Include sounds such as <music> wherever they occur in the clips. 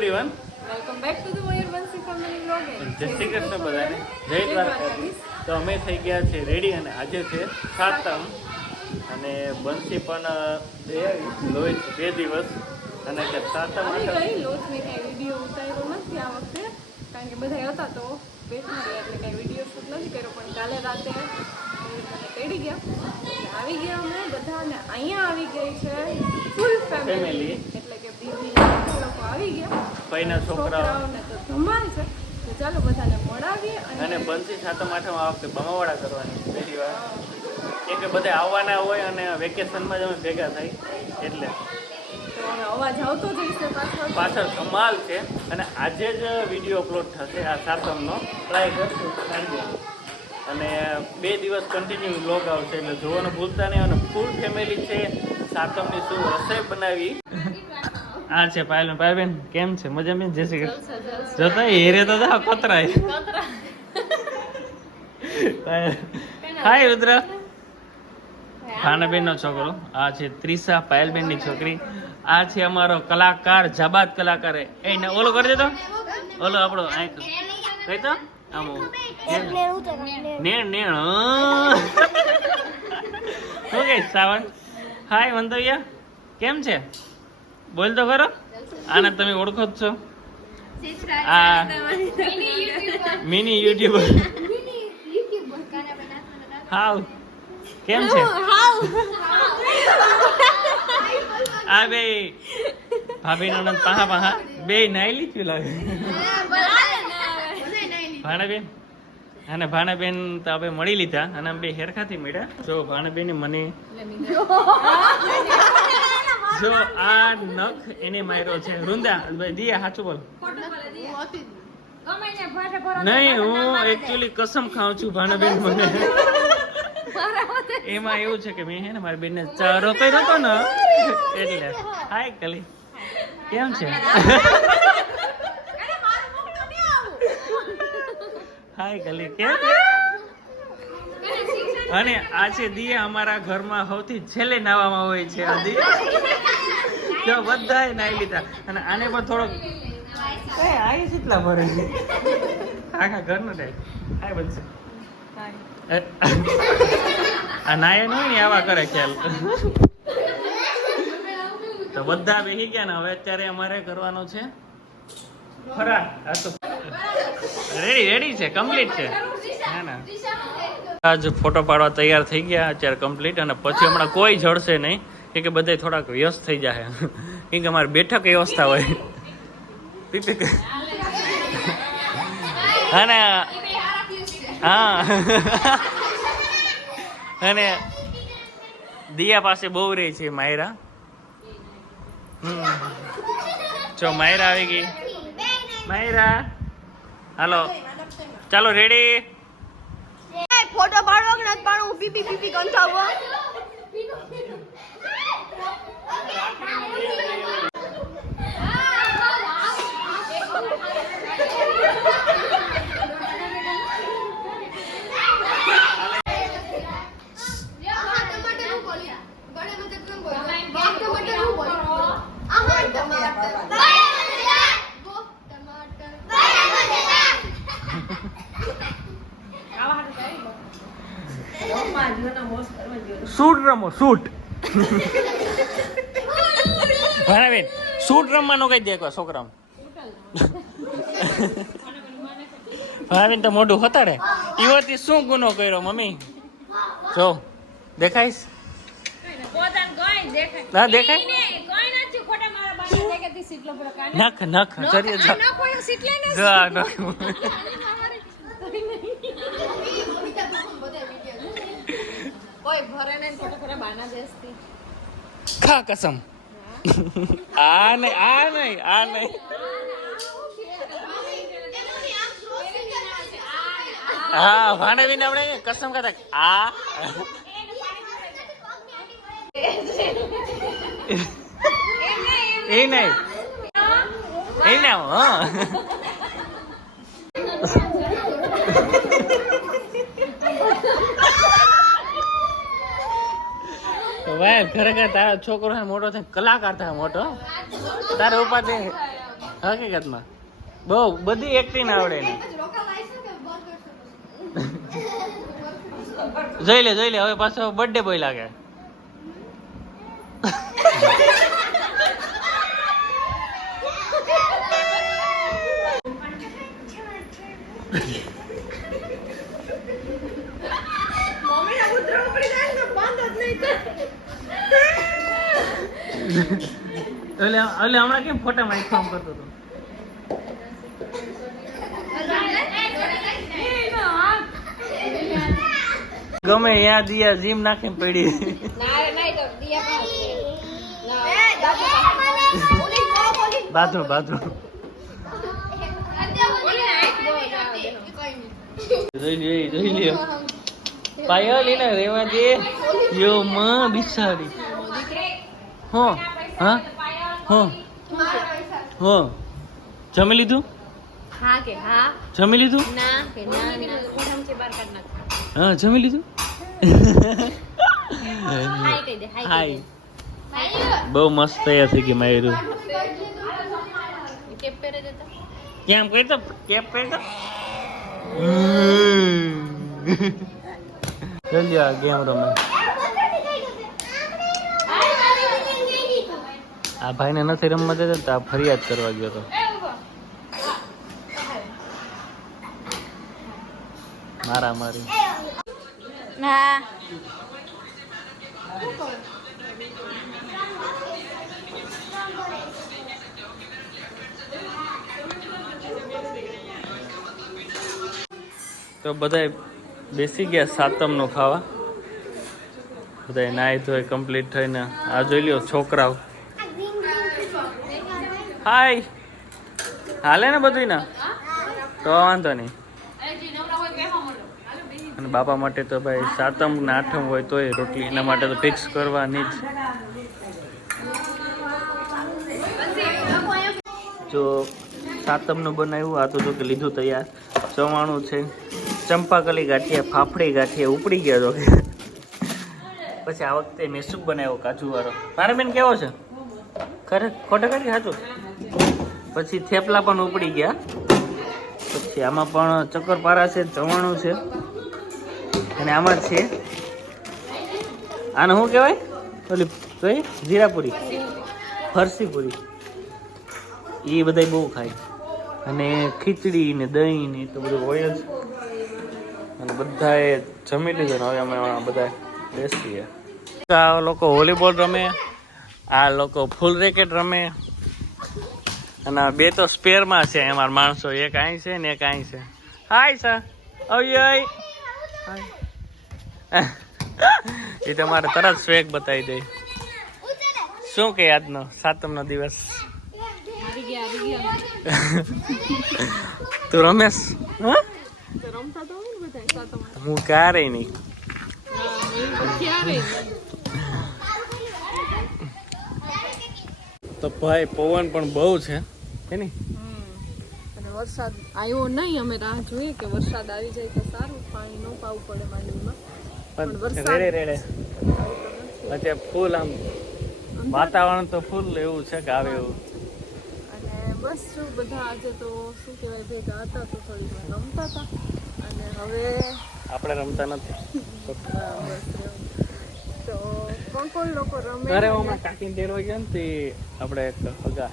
Everyone welcome back to the Mayurvanshi family vlog જય શ્રી કૃષ્ણ બધાને. જય દ્વારકાધીશ તો અમે થઈ ગયા છે રેડી અને આજે છે સાતમ. અને બંસી પણ બે લોહી બે દિવસ. અને કે સાતમ આવી લોચ મેં કાંઈ વીડિયો ઉતાર્યો નથી આ વખતે. કારણ કે બધા હતા તો બેઠા રહ્યા એટલે કઈ વીડિયો શૂટ નથી કર્યો પણ કાલે રાતે તેડી ગયા. આવી ગયા અમે બધા અને અહીંયા આવી ગઈ છે ફૂલ ફેમિલી Family. એટલે કે બીજી બધા લોકો આવી ગયા. ભાઈના છોકરાઓ. છોકરાઓને તો ધમાલ છે. તો ચાલો બધાને મળાવીએ અને અને સાતમ આઠમ આ વખતે બમાવાડા કરવાની પહેલી વાર. કેમ કે બધા આવવાના હોય અને વેકેશનમાં જ અમે ભેગા થાય. એટલે અવાજ આવતો જ હશે પાછળ. પાછળ કમાલ છે. અને આજે જ વીડિયો અપલોડ થશે આ સાતમનો. ટ્રાય કરશું. અને બે દિવસ કન્ટિન્યુ વ્લોગ આવશે. એટલે જોવાનું ભૂલતા નહીં. અને ફૂલ ફેમિલી છે. સાતમની શું રસોઈ બનાવી? આ છે પાયલ પાયલબેન. કેમ છે? મજા બેન? જય શ્રી કૃષ્ણ. જોતા હેરે તો જા કતરાય હાય રુદ્ર. ખાનાબેન નો છોકરો. આ છે ત્રિષા પાયલબેનની છોકરી. આ છે અમારો કલાકાર જબાત કલાકાર. એ ને ઓલો કરી દેતો ઓલો આપણો આંખ કઈ તો. આમ નેણ નેણ. ઓકે સાવન? હાય મંતવ્ય. કેમ છે? બોલ તો ખરો. આને તમે ઓળખો જ છો. આ મિની યુટ્યુબર. હાવ કેમ છે? આ બે ભાભી નો પાહા પાહા. બે નાઈ લીધું લાગે ભાણાબેન. અને ભાણાબેન તો આપણે મળી લીધા. અને બે હેરખાથી મળ્યા. જો ભાણાબેન મને જો આ નખ એને માર્યો છે. વૃંદા દીએ સાચું બોલ. નહીં હું એકચ્યુઅલી કસમ ખાઉં છું ભાણાબેન મને. એમાં એવું છે કે મેં હે ને મારી બેનને ચારો કર્યો હતો ને એટલે હાય કલી. કેમ છે? હાય કલી કેમ અને આ છે દિયા અમારા ઘરમાં સૌથી છેલ્લે નાવામાં હોય છે આ દી તો બધાએ નાહી લીધા. અને આને પણ થોડોક કઈ આઈ કેટલા ભરે છે. આખા ઘરનો ટાઈપ હાય બનશે. આ નાય નહીં ને, આવા કરે ખ્યાલ. તો બધા બેસી ગયા ને, હવે અત્યારે અમારે કરવાનો છે. ફરાર આ તો રેડી રેડી છે કમ્પ્લીટ છે. આજ ફોટો પાડવા તૈયાર થઈ ગયા, અત્યારે કમ્પ્લીટ અને પછી હમણાં કોઈ જડશે નહીં. કેમ કે બધા થોડાક વ્યસ્ત થઈ જાય કેમ કે અમારી બેઠક વ્યવસ્થા હોય. પીપીક અને હા. અને દિયા પાસે બહુ રહી છે માયરા. જો માયરા આવી ગઈ. માયરા. હાલો. ચાલો રેડી ફોટો પાડવો કે નથી પાડવું પીપી પીપી કંટાવો શૂટ રમો શૂટ. ભણાવેન. શૂટ રમવાનો કઈ દે એકવાર છોકરા ભાણાબેન તો મોઢું હતાડે. ઈવતી શું ગુનો કર્યો મમ્મી? જો દેખાઈશ? ના દેખાય? નખ નખ જરીએ જો. <laughs> <laughs> ખા કસમ. આ નહીં આ નહીં આ નહીં. હા ભાણેવીને આપણે કસમ ખાતા. આ. એ નહીં. એ ના હા. તો ભાઈ ખરેખર તારો છોકરો ને મોટો થાય કલાકાર થાય મોટો તારે ઉપાધિ હકીકતમાં? બહુ, બધી એક્ટિંગ આવડે એને. જોઈ લે જોઈ લે, હવે પાછો બર્થડે બોય લાગે. <laughs> એટલે હમણાં કેમ ફોટામાં માં કામ કરતો હતો? ગમે યા દિયા જીમ નાખીને પડી બાથરૂમ બાથરૂમ. જોઈ લ્યો જોઈ લ્યો. પાયલ એને રેવા દે. યો માં બિચારી હો હા? હો. હો. જમી લીધું? હા કે હા. જમી લીધું? ના કે ના હા જમી લીધું? હાય કહી દે હાય હાય. બહુ મસ્ત તૈયાર થઈ ગઈ માયરું કેપ પહેરે કેમ કહી તો કેપ કહી તો જલ્દી આ ગેમ રમે. આ ભાઈને નથી રમવા દેતા તો આ ફરિયાદ કરવા ગયો તો. મારા મારી. હા. તો બધાય બેસી ગયા સાતમનું ખાવા. બધા નાહી ધોઈ કમ્પ્લીટ થઈને. આ જોઈ લ્યો છોકરાઓ. હાય હાલે ને બધું ના? તો વાંધો નહીં. અને બાપા માટે તો ભાઈ સાતમ ને આઠમ હોય તોય રોટલી, એના માટે તો ફિક્સ કરવાની જ. જો સાતમનું બનાવ્યું, આ તો જો કે લીધું તૈયાર. ચવાણું છે. ચંપાકલી ગાંઠિયા, ફાફડી ગાંઠિયા ઉપડી ગયા તો પછી આ વખતે મેસૂબ બનાવ્યો કાજુ વાળો મારે બેન કેવો છે? ખરે ખોટા કાઢી સાચું? પછી થેપલા પણ ઉપડી ગયા. પછી આમાં પણ ચક્કરપારા છે ચવાણું છે. અને આમાં છે, આને શું કહેવાય? ઓલી કઈ? જીરાપુરી. ફરસીપુરી. એ બધા બહુ ખાય. અને ખીચડી ને દહીં ને એ તો બધું હોય જ. અને બધાએ જમી લીધું હવે અમે બધા બેસીએ. આ લોકો વોલીબોલ રમે, આ લોકો ફૂલ રેકેટ રમે. અને બે તો સ્પેરમાં છે અમારા માણસો. એક અહીં છે ને એક અહીં છે. હાય સર અવ્યય એ તમારે તરત સ્વેગ બતાવી દે. શું કે આજનો સાતમનો દિવસ? <laughs> તું રમેશ? હા? તો રમતા તો હોય ને બધા સાતમ હું ક્યારે નહીં. તો ભાઈ પવન પણ બહુ છે હે ને? અને વરસાદ આવ્યો નહીં અમે રાહ જોઈએ કે વરસાદ આવી જાય તો સારું પાણી ન પાવું પડે માંડવીમાં. પણ વરસાદ- રેડે રેડે. અત્યારે ફૂલ આમ વાતાવરણ તો ફૂલ એવું છે કે આવે એવું. અને બસ શું બધા આજે તો શું કહેવાય ભેગા હતા તો થોડી રમતા હતા. અને હવે આપણે રમતા નથી. <laughs> તો કોણ કોણ લોકો રમે? ઘરે હમણાં કાકીને તેડવા ગયા ને તે આપણે એક હગા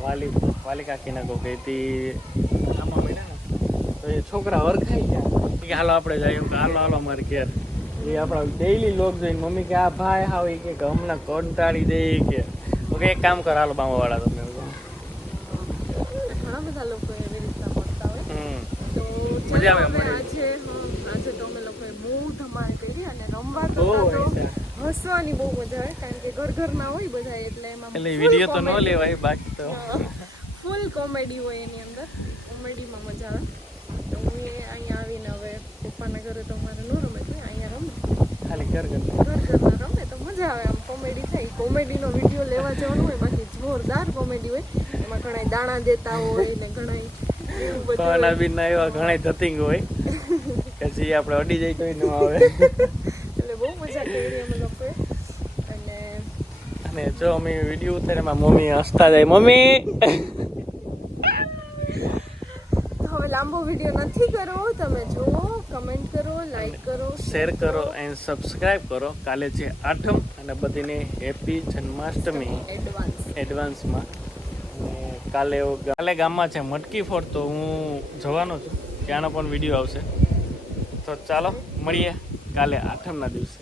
વાલી વાલી કાકીના કહું કે તી આમાં મળ્યા તો એ છોકરા વરખાઈ ગયા. કે હાલો આપણે જઈએ. કે હાલો હાલો મારે ઘેર. એ આપણા ડેઈલી લોક જોઈને મમ્મી કે આ ભાઈ હાવ એ કે હમણાં કંટાળી દે કે. એક કામ કર હાલો બાંબાવાળા તમે ઘણા બધા લોકો એવી રીતના મળતા હોય. તો મજા આવે. આજે હા, આજે તો અમે લોકોએ બહુ ધમાલ કરી અને રમવા તો બહુ કાં તો હોય છે. હસવાની બહુ મજા આવે કારણ કે ઘર ઘરના હોય બધા એટલે એમાં એટલે વીડિયો તો ન લેવાય બાકી તો. ફૂલ કોમેડી હોય એની અંદર. કોમેડીમાં મજા આવે. તો હું અહીંયા આવીને હવે પપ્પાના ઘરે તો મારે ન રમે છે અહીંયા રમે. ખાલી ઘર ઘર ઘર ઘરના રમે તો મજા આવે આમ કોમેડી થાય. કોમેડીનો વીડિયો લેવા જવાનું હોય બાકી જોરદાર કોમેડી હોય. એમાં ઘણા દાણા દેતા હોય ને ઘણા એવું બધું ઘણા ધતિંગ હોય. કે જે આપણે અડી જાય તોય ન <laughs> આવે. એટલે બહુ મજા કરી અમે લોકોએ અને અને જો અમે વીડિયો ઉતારે એમાં મમ્મી હસતા જાય. મમ્મી! હવે લાંબો વીડિયો નથી કરવો. તમે જુઓ કમેન્ટ કરો લાઈક કરો શેર કરો એન્ડ સબસ્ક્રાઇબ કરો. કાલે છે આઠમ અને બધીને હેપી જન્માષ્ટમી એડવાન્સ એડવાન્સમાં કાલે કાલે ગામમાં છે મટકી ફોડ તો હું જવાનો છું. ત્યાંનો પણ વીડિયો આવશે. તો ચાલો મળીએ કાલે આઠમના દિવસે.